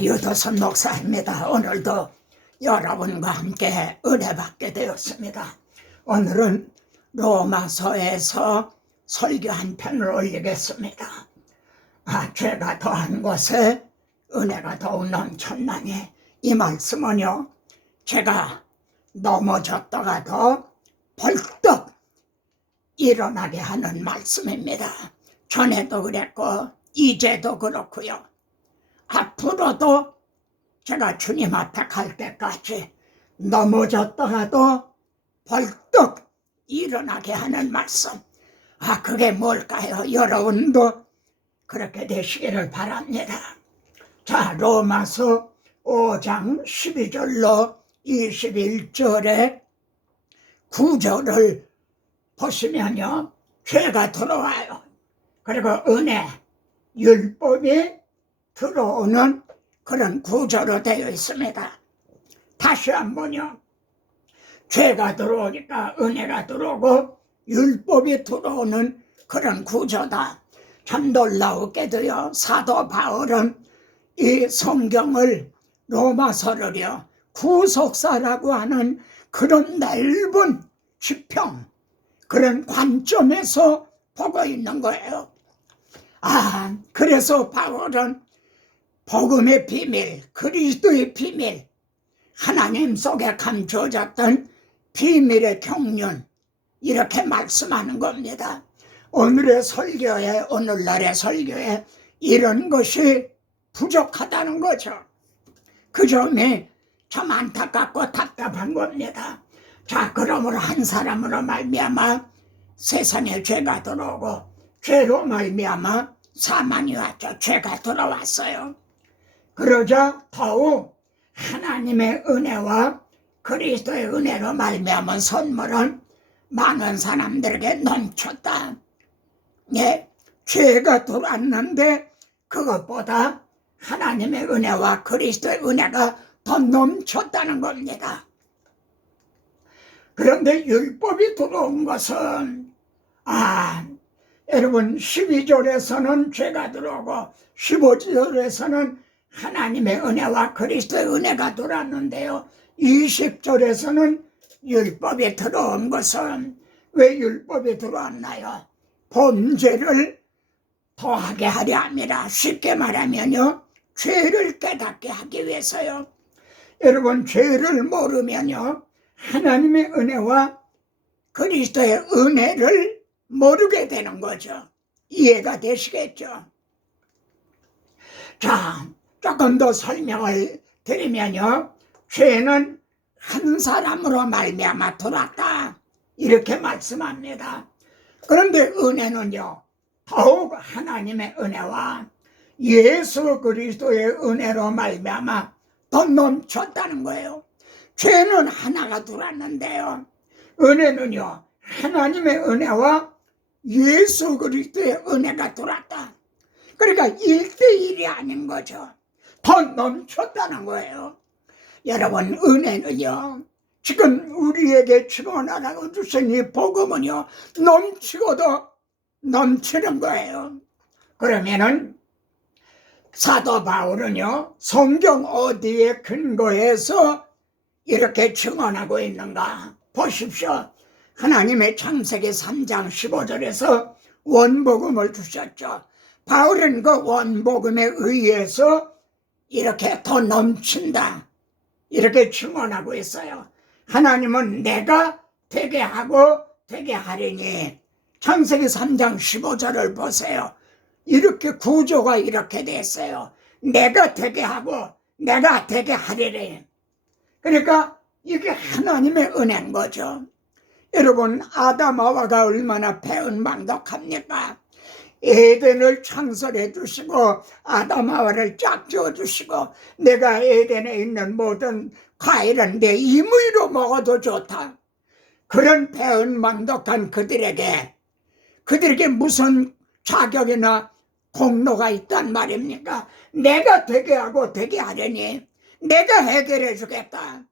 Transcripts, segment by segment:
유도선 목사입니다. 오늘도 여러분과 함께 은혜 받게 되었습니다. 오늘은 로마서에서 설교 한 편을 올리겠습니다. 죄가 더한 곳에 은혜가 더욱 넘쳤나니, 이 말씀은요, 제가 넘어졌다가도 벌떡 일어나게 하는 말씀입니다. 전에도 그랬고 이제도 그렇고요. 앞으로도 제가 주님 앞에 갈 때까지 넘어졌다가도 벌떡 일어나게 하는 말씀. 그게 뭘까요? 여러분도 그렇게 되시기를 바랍니다. 자, 로마서 5장 12절로 21절의 구절을 보시면요, 죄가 들어와요. 그리고 은혜, 율법이 들어오는 그런 구조로 되어 있습니다. 다시 한번요, 죄가 들어오니까 은혜가 들어오고 율법이 들어오는 그런 구조다. 참 놀라웠게도요, 사도 바울은 이 성경을, 로마서를요, 구속사라고 하는 그런 넓은 지평, 그런 관점에서 보고 있는 거예요. 그래서 바울은 복음의 비밀, 그리스도의 비밀, 하나님 속에 감춰졌던 비밀의 경륜, 이렇게 말씀하는 겁니다. 오늘날의 설교에 이런 것이 부족하다는 거죠. 그 점이 참 안타깝고 답답한 겁니다. 자, 그러므로 한 사람으로 말미암아 세상에 죄가 들어오고, 죄로 말미암아 사망이 왔죠. 죄가 들어왔어요. 그러자 더욱 하나님의 은혜와 그리스도의 은혜로 말미암은 선물은 많은 사람들에게 넘쳤다. 죄가 들어왔는데 그것보다 하나님의 은혜와 그리스도의 은혜가 더 넘쳤다는 겁니다. 그런데 율법이 들어온 것은, 여러분 12절에서는 죄가 들어오고 15절에서는 하나님의 은혜와 그리스도의 은혜가 들어왔는데요, 20절에서는 율법이 들어온 것은, 왜 율법이 들어왔나요? 범죄를 더하게 하려 함이라. 쉽게 말하면요, 죄를 깨닫게 하기 위해서요. 여러분, 죄를 모르면요, 하나님의 은혜와 그리스도의 은혜를 모르게 되는 거죠. 이해가 되시겠죠? 자, 조금 더 설명을 드리면요, 죄는 한 사람으로 말미암아 들어왔다, 이렇게 말씀합니다. 그런데 은혜는요, 더욱 하나님의 은혜와 예수 그리스도의 은혜로 말미암아 더 넘쳤다는 거예요. 죄는 하나가 들어왔는데요, 은혜는요, 하나님의 은혜와 예수 그리스도의 은혜가 들어왔다. 그러니까 1대1이 아닌 거죠. 더 넘쳤다는 거예요. 여러분, 은혜는요, 지금 우리에게 증언하라고 주신 이 복음은요, 넘치고도 넘치는 거예요. 그러면은 사도 바울은요, 성경 어디에 근거해서 이렇게 증언하고 있는가 보십시오. 하나님의 창세기 3장 15절에서 원복음을 주셨죠. 바울은 그 원복음에 의해서 이렇게 더 넘친다, 이렇게 증언하고 있어요. 하나님은 내가 되게 하고 되게 하리니, 창세기 3장 15절을 보세요. 이렇게 구조가 이렇게 됐어요. 내가 되게 하고 내가 되게 하리니. 그러니까 이게 하나님의 은혜인 거죠. 여러분, 아담하와가 얼마나 배은망덕합니까? 에덴을 창설해 주시고 아담하와를 짝 지어 주시고, 내가 에덴에 있는 모든 과일은 내 임의로 먹어도 좋다. 그런 배은망덕한 그들에게 무슨 자격이나 공로가 있단 말입니까? 내가 되게 하고 되게 하려니 내가 해결해 주겠다.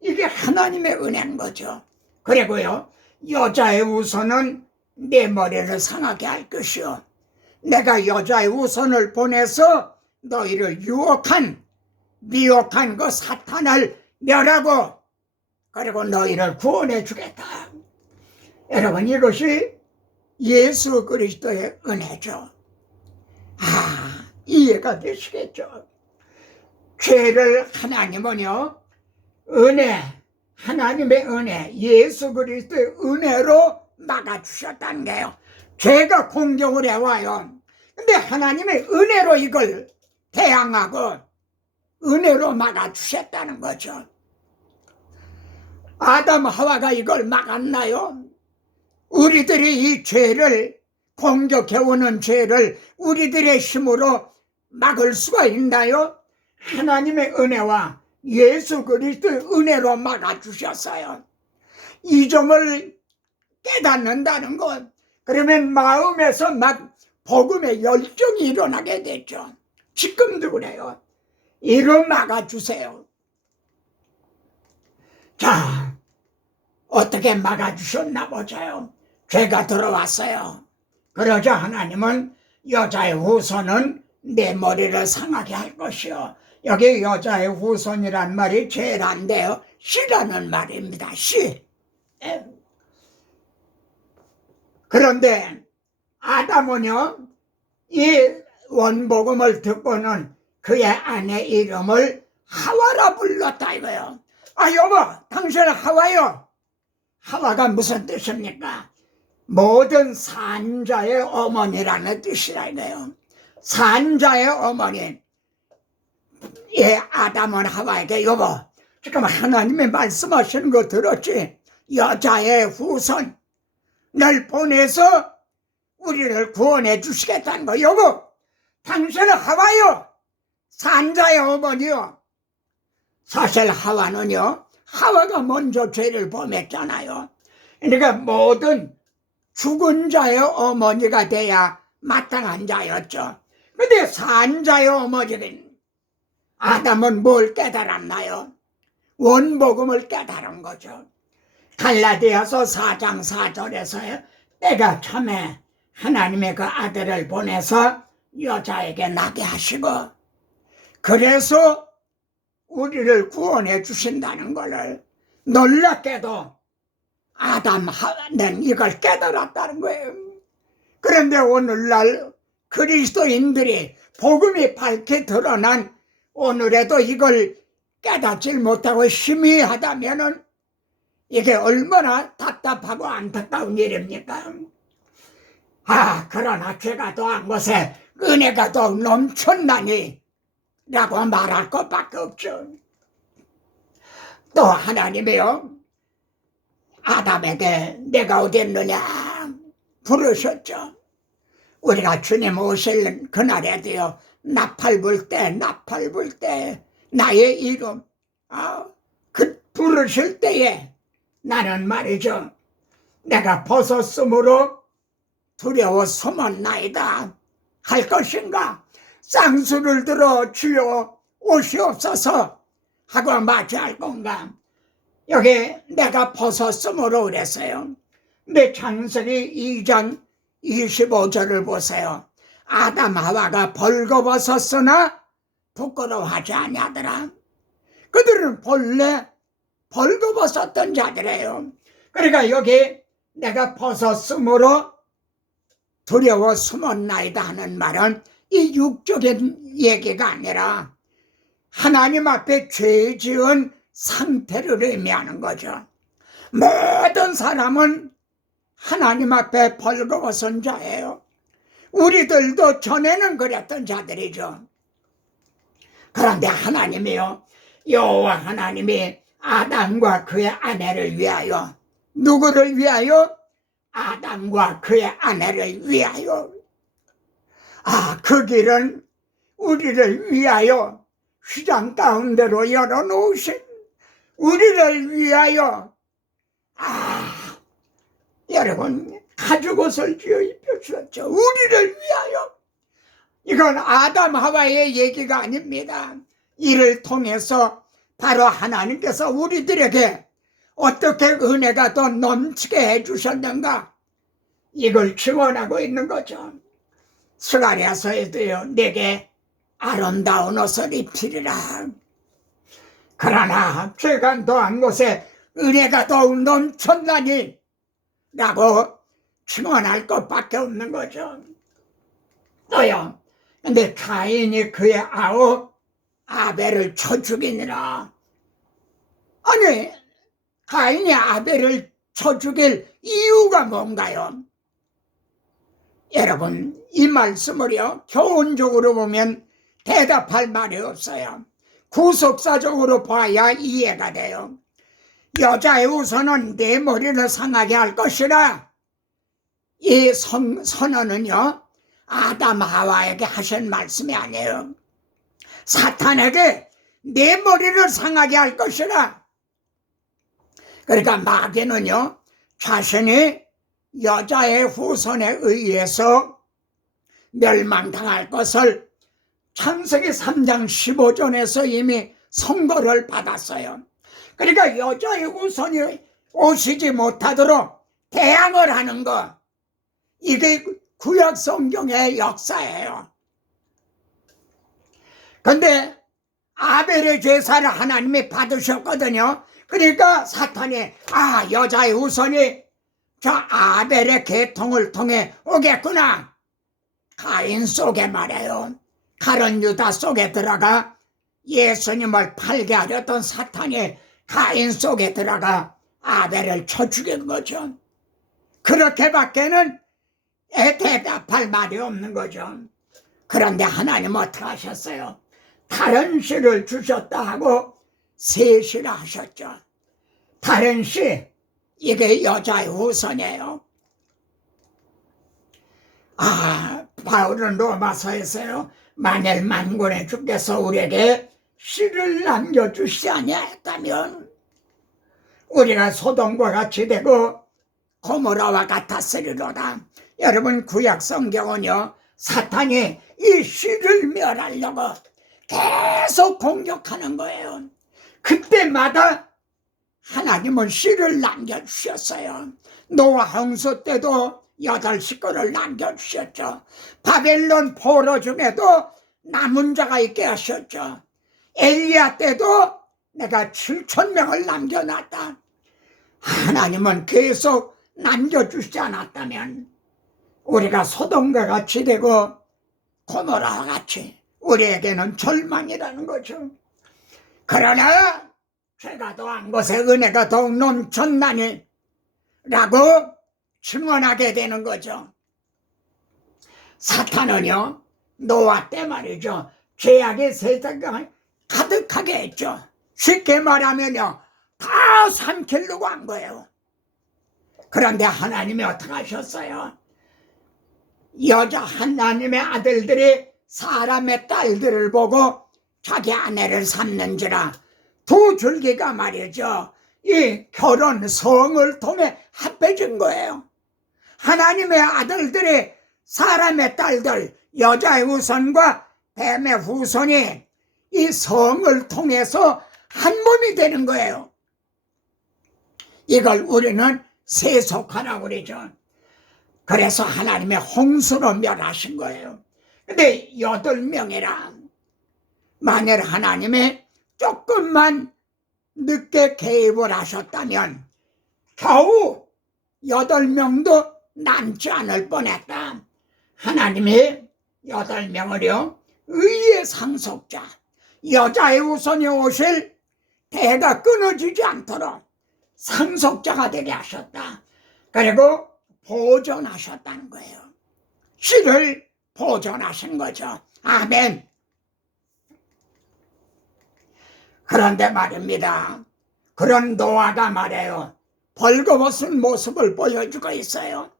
이게 하나님의 은혜인 거죠. 그리고요, 여자의 우선은 내 머리를 상하게 할 것이요, 내가 여자의 우선을 보내서 너희를 유혹한 미혹한 그 사탄을 멸하고 그리고 너희를 구원해 주겠다. 여러분, 이것이 예수 그리스도의 은혜죠. 이해가 되시겠죠? 죄를 하나님은요, 은혜, 하나님의 은혜, 예수 그리스도의 은혜로 막아주셨다는 게요. 죄가 공격을 해와요. 근데 하나님의 은혜로 이걸 대항하고 은혜로 막아주셨다는 거죠. 아담 하와가 이걸 막았나요? 우리들이 이 죄를, 공격해오는 죄를 우리들의 힘으로 막을 수가 있나요? 하나님의 은혜와 예수 그리스도의 은혜로 막아주셨어요. 이 점을 깨닫는다는 것, 그러면 마음에서 막 복음의 열정이 일어나게 됐죠. 지금도 그래요. 이로 막아주세요. 자, 어떻게 막아주셨나 보자요. 죄가 들어왔어요. 그러자 하나님은 여자의 후손은 내 머리를 상하게 할 것이요. 여기 여자의 후손이란 말이 죄란데요, 씨라는 말입니다. 씨. 그런데 아담은요, 이 원복음을 듣고는 그의 아내 이름을 하와라 불렀다 이거요. 여보, 당신 하와요. 하와가 무슨 뜻입니까? 모든 산자의 어머니라는 뜻이라 이거요. 산자의 어머니. 예, 아담은 하와에게, 여보, 지금 하나님이 말씀하시는 거 들었지? 여자의 후손, 널 보내서 우리를 구원해 주시겠다는 거. 여보, 당신은 하와요. 산자의 어머니요. 사실 하와는요, 하와가 먼저 죄를 범했잖아요. 그러니까 모든 죽은 자의 어머니가 돼야 마땅한 자였죠. 근데 산자의 어머니는 아담은 뭘 깨달았나요? 원복음을 깨달은 거죠. 갈라디아서 4장 4절에서요, 때가 참에 하나님의 그 아들을 보내서 여자에게 나게 하시고 그래서 우리를 구원해 주신다는 것을 놀랍게도 아담 하와는 이걸 깨달았다는 거예요. 그런데 오늘날 그리스도인들이 복음이 밝게 드러난 오늘에도 이걸 깨닫지 못하고 희미하다면은 이게 얼마나 답답하고 안타까운 일입니까? 그러나 죄가 더한 것에 은혜가 더 넘쳤나니 라고 말할 것밖에 없죠. 또 하나님이요, 아담에게 내가 어디 있느냐 부르셨죠. 우리가 주님 오실 그날에도요, 나팔 불 때 나의 이름 그 부르실 때에 나는 말이죠, 내가 벗었으므로 두려워 숨었나이다 할 것인가? 쌍수를 들어 주여 오시옵소서 하고 맞이할 건가? 여기 내가 벗었으므로 그랬어요. 근데 창세기 2장 25절을 보세요. 아담 하와가 벌거벗었으나 부끄러워하지 아니하더라. 그들은 본래 벌거벗었던 자들이에요. 그러니까 여기 내가 벗었으므로 두려워 숨었나이다 하는 말은 이 육적인 얘기가 아니라 하나님 앞에 죄 지은 상태를 의미하는 거죠. 모든 사람은 하나님 앞에 벌거벗은 자예요. 우리들도 전에는 그랬던 자들이죠. 그런데 하나님이요, 여호와 하나님이 아담과 그의 아내를 위하여, 누구를 위하여? 아담과 그의 아내를 위하여. 그 길은 우리를 위하여 휘장 가운데로 열어놓으신, 우리를 위하여 여러분 가죽옷을 지어 입혀주셨죠. 우리를 위하여. 이건 아담 하와의 얘기가 아닙니다. 이를 통해서 바로 하나님께서 우리들에게 어떻게 은혜가 더 넘치게 해주셨는가, 이걸 증언하고 있는 거죠. 스가랴서에도요, 내게 아름다운 옷을 입히리라. 그러나 죄가 더한 곳에 은혜가 더욱 넘쳤나니 라고 증언할 것밖에 없는 거죠. 또요, 근데 가인이 그의 아우 아벨을 쳐 죽이니라. 아니, 가인이 아벨을 쳐 죽일 이유가 뭔가요? 여러분, 이 말씀을요, 교훈적으로 보면 대답할 말이 없어요. 구속사적으로 봐야 이해가 돼요. 여자의 우선은 내 머리를 상하게 할 것이라. 이 선언은요, 아담 하와에게 하신 말씀이 아니에요. 사탄에게 내 머리를 상하게 할 것이라. 그러니까 마귀는요, 자신이 여자의 후손에 의해서 멸망당할 것을 창세기 3장 15절에서 이미 선고를 받았어요. 그러니까 여자의 후손이 오시지 못하도록 대항을 하는 것, 이게 구약 성경의 역사예요. 근데 아벨의 제사를 하나님이 받으셨거든요. 그러니까 사탄이 여자의 후손이 저 아벨의 계통을 통해 오겠구나. 가인 속에 말해요. 가룟 유다 속에 들어가 예수님을 팔게 하려던 사탄이 가인 속에 들어가 아벨을 쳐 죽인 거죠. 그렇게밖에는 대답할 말이 없는 거죠. 그런데 하나님 어떻게 하셨어요? 다른 씨를 주셨다 하고 새 씨라 하셨죠. 다른 씨, 이게 여자의 후손이에요. 바울은 로마서에서요, 만일 만군의 주께서 우리에게 씨를 남겨주시지 아니하였다면 우리가 소돔과 같이 되고 고모라와 같았으리로다. 여러분, 구약 성경은요, 사탄이 이 씨를 멸하려고 계속 공격하는 거예요. 그때마다 하나님은 씨를 남겨주셨어요. 노아 홍수 때도 8식구를 남겨주셨죠. 바벨론 포로 중에도 남은 자가 있게 하셨죠. 엘리야 때도 내가 7,000명을 남겨놨다. 하나님은 계속 남겨주시지 않았다면 우리가 소돔과 같이 되고 고모라와 같이 우리에게는 절망이라는 거죠. 그러나 죄가 더한 곳에 은혜가 더욱 넘쳤나니 라고 증언하게 되는 거죠. 사탄은요, 노아 때 말이죠, 죄악의 세상을 가득하게 했죠. 쉽게 말하면요, 다 삼키려고 한 거예요. 그런데 하나님이 어떻게 하셨어요? 여자 하나님의 아들들이 사람의 딸들을 보고 자기 아내를 삼는지라 두 줄기가 말이죠, 이 결혼 성을 통해 합해진 거예요. 하나님의 아들들이 사람의 딸들, 여자의 후손과 뱀의 후손이 이 성을 통해서 한 몸이 되는 거예요. 이걸 우리는 세속하라고 그러죠. 그래서 하나님의 홍수로 멸하신 거예요. 근데 8명이라 만일 하나님이 조금만 늦게 개입을 하셨다면 겨우 8명도 남지 않을 뻔했다. 하나님이 8명을요, 의의 상속자, 여자의 후손이 오실 대가 끊어지지 않도록 상속자가 되게 하셨다. 그리고 보존하셨다는 거예요. 씨를 보존하신 거죠. 아멘. 그런데 말입니다, 그런 노아가 말해요, 벌거벗은 모습을 보여주고 있어요.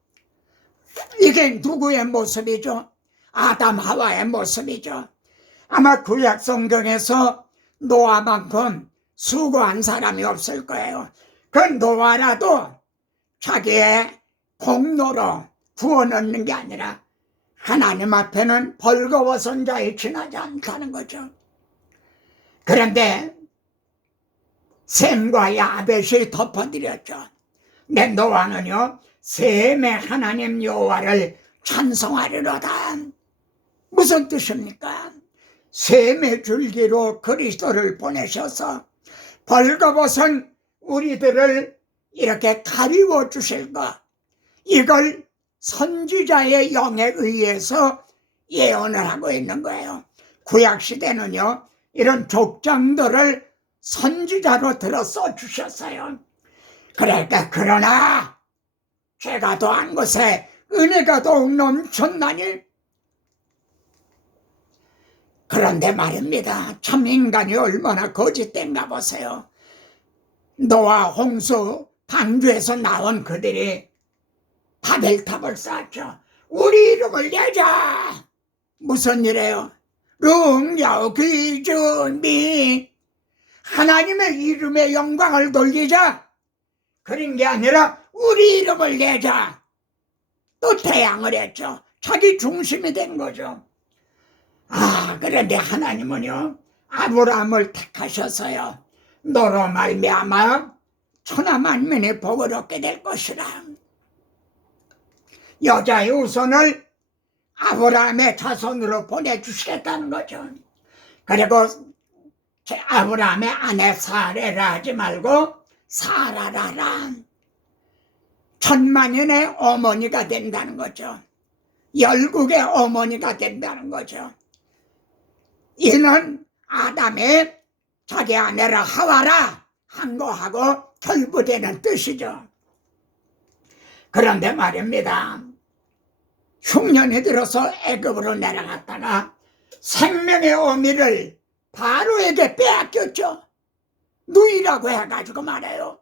이게 누구의 모습이죠? 아담 하와의 모습이죠. 아마 구약 성경에서 노아만큼 수고한 사람이 없을 거예요. 그 노아라도 자기의 공로로 구원 얻는 게 아니라 하나님 앞에는 벌거벗은 자에 지나지 않다는 거죠. 그런데 셈과 야벳이 덮어드렸죠. 내 노아는요, 셈의 하나님 여호와를 찬송하리로다. 무슨 뜻입니까? 셈의 줄기로 그리스도를 보내셔서 벌거벗은 우리들을 이렇게 가리워 주실 것, 이걸 선지자의 영에 의해서 예언을 하고 있는 거예요. 구약시대는요, 이런 족장들을 선지자로 들어 써주셨어요. 그러나 죄가 더한 것에 은혜가 더욱 넘쳤나니. 그런데 말입니다. 참 인간이 얼마나 거짓된가 보세요. 노아 홍수 방주에서 나온 그들이 바벨탑을 쌓죠. 우리 이름을 내자. 무슨 일이에요? 능력 기준비, 하나님의 이름의 영광을 돌리자. 그런 게 아니라 우리 이름을 내자. 또 태양을 했죠. 자기 중심이 된 거죠. 그런데 하나님은요, 아브라함을 택하셔서요, 너로 말미암아 천하 만민이 복을 얻게 될 것이라. 여자의 후손을 아브라함의 자손으로 보내주시겠다는 거죠. 그리고 아브라함의 아내 사레라 하지 말고 사라라라, 천만인의 어머니가 된다는 거죠. 열국의 어머니가 된다는 거죠. 이는 아담의 자기 아내라 하와라 한 거하고 결부되는 뜻이죠. 그런데 말입니다. 흉년이 들어서 애굽으로 내려갔다가 생명의 어미를 바로에게 빼앗겼죠. 누이라고 해가지고 말해요.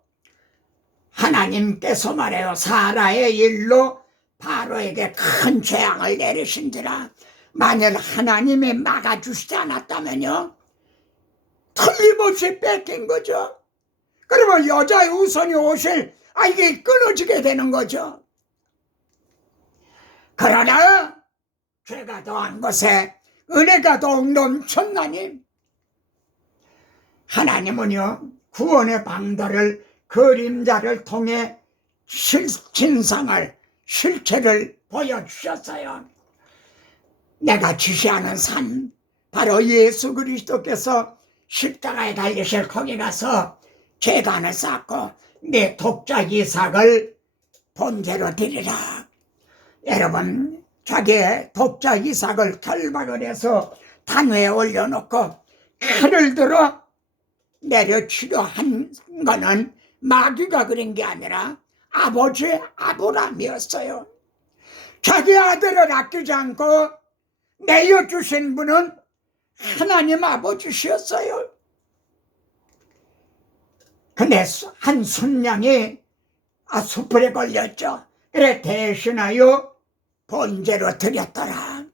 하나님께서 말해요. 사라의 일로 바로에게 큰 재앙을 내리신지라. 만일 하나님이 막아주시지 않았다면요, 틀림없이 뺏긴 거죠. 그러면 여자의 후손이 오실 이게 끊어지게 되는 거죠. 그러나 죄가 더한 것에 은혜가 더욱 넘쳤나니. 하나님은요, 구원의 방도를 그림자를 통해 진상을, 실체를 보여주셨어요. 내가 지시하는 산, 바로 예수 그리스도께서 십자가에 달리실 거기 가서 제단을 쌓고 내 독자 이삭을 번제로 드리라. 여러분, 자기의 독자 이삭을 결박을 해서 단 위에 올려놓고 칼을 들어 내려치려 한 거는 마귀가 그린 게 아니라 아버지 아브라함이었어요. 자기 아들을 아끼지 않고 내어주신 분은 하나님 아버지셨어요. 근데 한 순양이 숯불에 걸렸죠. 그래 대신하여 번제로 드렸더라.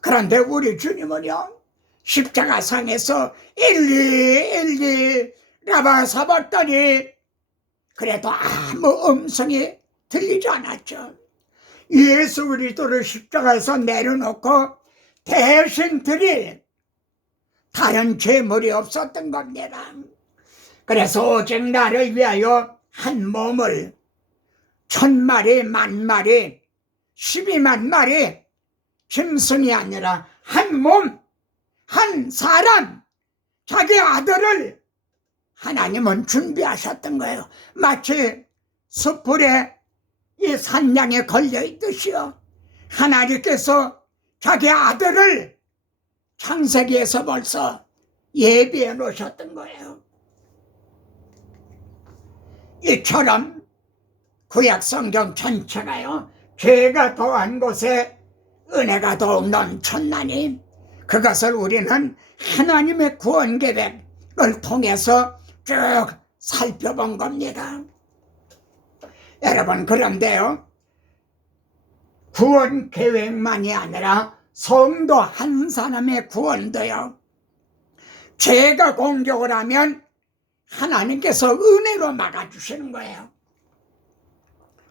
그런데 우리 주님은요, 십자가상에서 엘리 라마 사박다니 그래도 아무 음성이 들리지 않았죠. 예수 그리스도를 십자가에서 내려놓고 대신 드릴 다른 죄물이 없었던 겁니다. 그래서 오직 나를 위하여 한 몸을 1000마리, 10,000마리, 12만 마리 짐승이 아니라 한 몸, 한 사람, 자기 아들을 하나님은 준비하셨던 거예요. 마치 숯불에 이 산양에 걸려있듯이요. 하나님께서 자기 아들을 창세기에서 벌써 예비해 놓으셨던 거예요. 이처럼 구약성경 전체가요, 죄가 더한 곳에 은혜가 더욱 넘쳤나니 그것을 우리는 하나님의 구원 계획을 통해서 쭉 살펴본 겁니다. 여러분, 그런데요, 구원 계획만이 아니라 성도 한 사람의 구원도요, 죄가 공격을 하면 하나님께서 은혜로 막아주시는 거예요.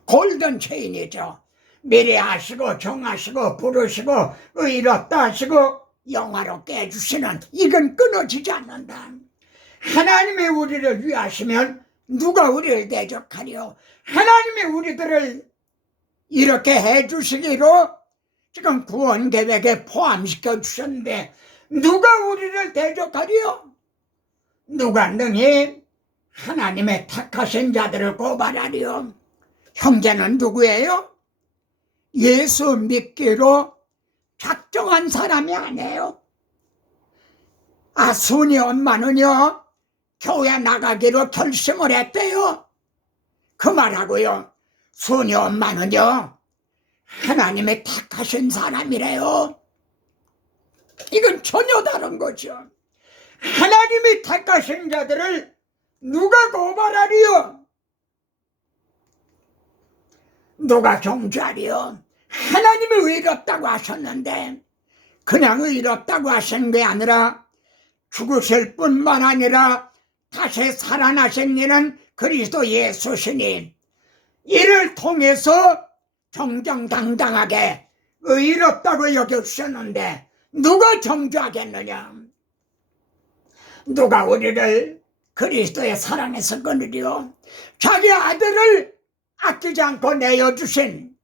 골든 체인이죠. 미리 아시고 정하시고 부르시고 의롭다 하시고 영화롭게 해주시는, 이건 끊어지지 않는다. 하나님이 우리를 위하시면 누가 우리를 대적하리요. 하나님이 우리들을 이렇게 해주시기로 지금 구원 계획에 포함시켜 주셨는데 누가 우리를 대적하리요? 누가 능히 하나님의 택하신 자들을 고발하리요. 형제는 누구예요? 예수 믿기로 작정한 사람이 아니에요. 순이 엄마는요, 교회 나가기로 결심을 했대요. 그 말하고요, 순이 엄마는요, 하나님의 택하신 사람이래요. 이건 전혀 다른 거죠. 하나님이 택하신 자들을 누가 고발하리요? 누가 정죄하리요? 하나님이 의롭다고 하셨는데 그냥 의롭다고 하신 게 아니라 죽으실 뿐만 아니라 다시 살아나신 이는 그리스도 예수시니 이를 통해서 정정당당하게 의롭다고 여겨주셨는데 누가 정죄하겠느냐? 누가 우리를 그리스도의 사랑에서 끊으리요? 자기 아들을 아끼지 않고 내어주신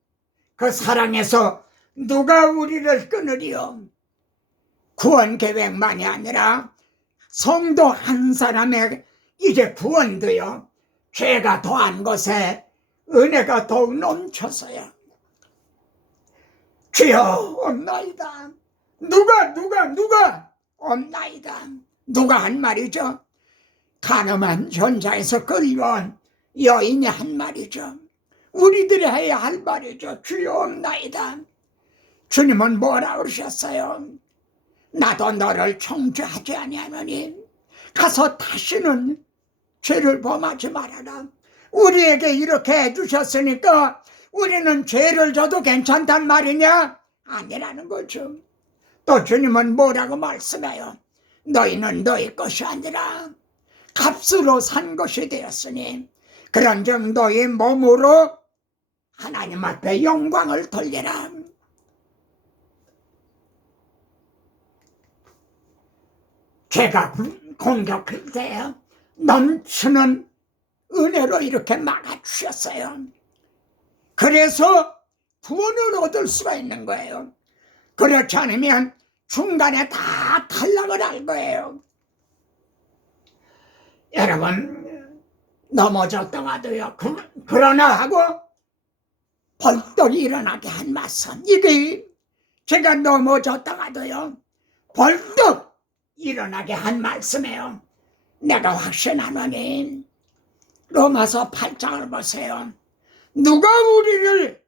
그 사랑에서 누가 우리를 끊으리요? 구원 계획만이 아니라 성도 한 사람의 이제 구원도요, 죄가 더한 것에 은혜가 더욱 넘쳐서요. 주여 없나이다. 누가 없나이다. 누가 한 말이죠? 가늠한 현장에서 끌려온 여인이 한 말이죠. 우리들이 해야 할 말이죠. 주여 없나이다. 주님은 뭐라 그러셨어요? 나도 너를 청주하지 아니하노니 가서 다시는 죄를 범하지 말아라. 우리에게 이렇게 해주셨으니까 우리는 죄를 져도 괜찮단 말이냐? 아니라는 거죠. 또 주님은 뭐라고 말씀해요? 너희는 너희 것이 아니라 값으로 산 것이 되었으니 그런즉 너희 몸으로 하나님 앞에 영광을 돌리라. 죄가 공격할 때 넘치는 은혜로 이렇게 막아주셨어요. 그래서 구원을 얻을 수가 있는 거예요. 그렇지 않으면 중간에 다 탈락을 할 거예요. 여러분, 넘어졌다가도요, 그러나 하고 벌떡 일어나게 한 말씀. 이게 제가 넘어졌다가도요, 벌떡 일어나게 한 말씀이에요. 내가 확신하노니 로마서 8장을 보세요. 누가 우리를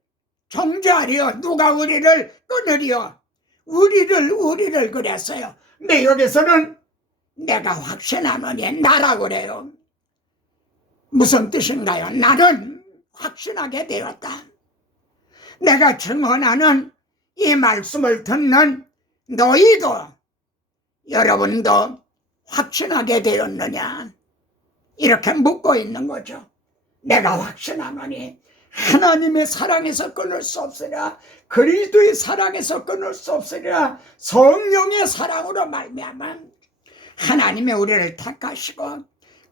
정죄하리요? 누가 우리를 끊으리요? 우리를 그랬어요. 근데 여기서는 내가 확신하노니 나라고 그래요. 무슨 뜻인가요? 나는 확신하게 되었다. 내가 증언하는 이 말씀을 듣는 너희도, 여러분도 확신하게 되었느냐? 이렇게 묻고 있는 거죠. 내가 확신하노니 하나님의 사랑에서 끊을 수 없으리라. 그리스도의 사랑에서 끊을 수 없으리라. 성령의 사랑으로 말미암아 하나님이 우리를 택하시고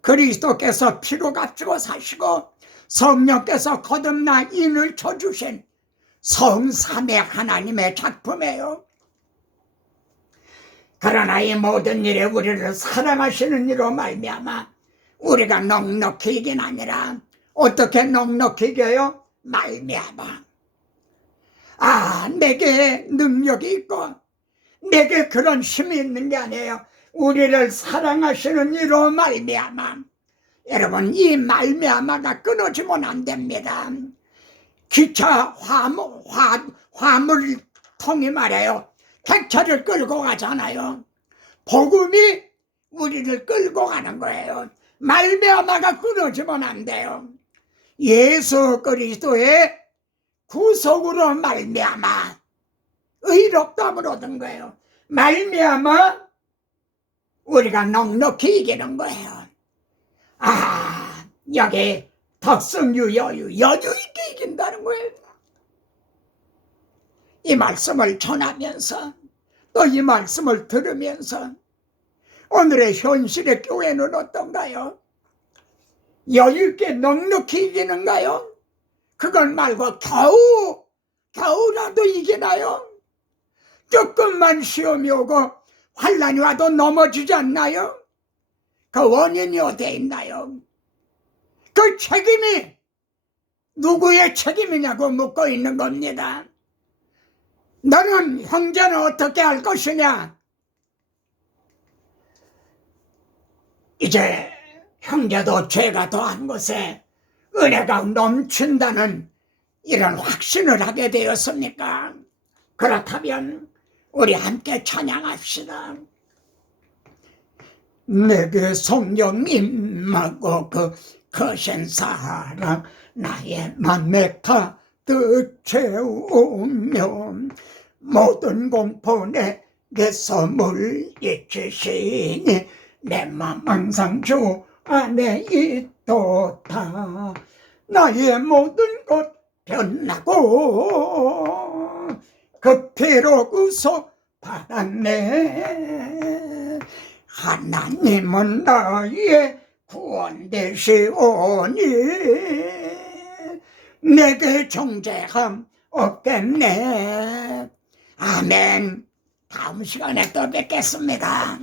그리스도께서 피로 값주고 사시고 성령께서 거듭나 인을 쳐주신 성삼의 하나님의 작품이에요. 그러나 이 모든 일에 우리를 사랑하시는 이로 말미암아 우리가 넉넉히 이긴 아니라 어떻게 넉넉히 이겨요? 말미암아. 내게 능력이 있고 내게 그런 힘이 있는 게 아니에요. 우리를 사랑하시는 이로 말미암아. 여러분, 이 말미암아가 끊어지면 안 됩니다. 기차 화물통이 말해요. 객차를 끌고 가잖아요. 복음이 우리를 끌고 가는 거예요. 말미암아가 끊어지면 안 돼요. 예수 그리스도의 구속으로 말미암아 의롭다함을 얻은 거예요. 말미암아 우리가 넉넉히 이기는 거예요. 여기 덕성유 여유 있게 이긴다는 거예요. 이 말씀을 전하면서 또 이 말씀을 들으면서 오늘의 현실의 교회는 어떤가요? 여유있게 넉넉히 이기는가요? 그걸 말고 겨우라도 이기나요? 조금만 시험이 오고 환난이 와도 넘어지지 않나요? 그 원인이 어디에 있나요? 그 책임이 누구의 책임이냐고 묻고 있는 겁니다. 너는 형제는 어떻게 할 것이냐? 이제 형제도 죄가 더한 것에 은혜가 넘친다는 이런 확신을 하게 되었습니까? 그렇다면 우리 함께 찬양합시다. 내게 성령 임하고 그 거신 사랑 나의 맘에 가득 채우며 모든 공포 내게서 물리치시니 내 맘 항상 주 안에 있도다. 나의 모든 것 변하고 그 피로 구속받았네. 하나님은 나의 구원 되시오니 내게 정죄함 없겠네. 아멘. 다음 시간에 또 뵙겠습니다.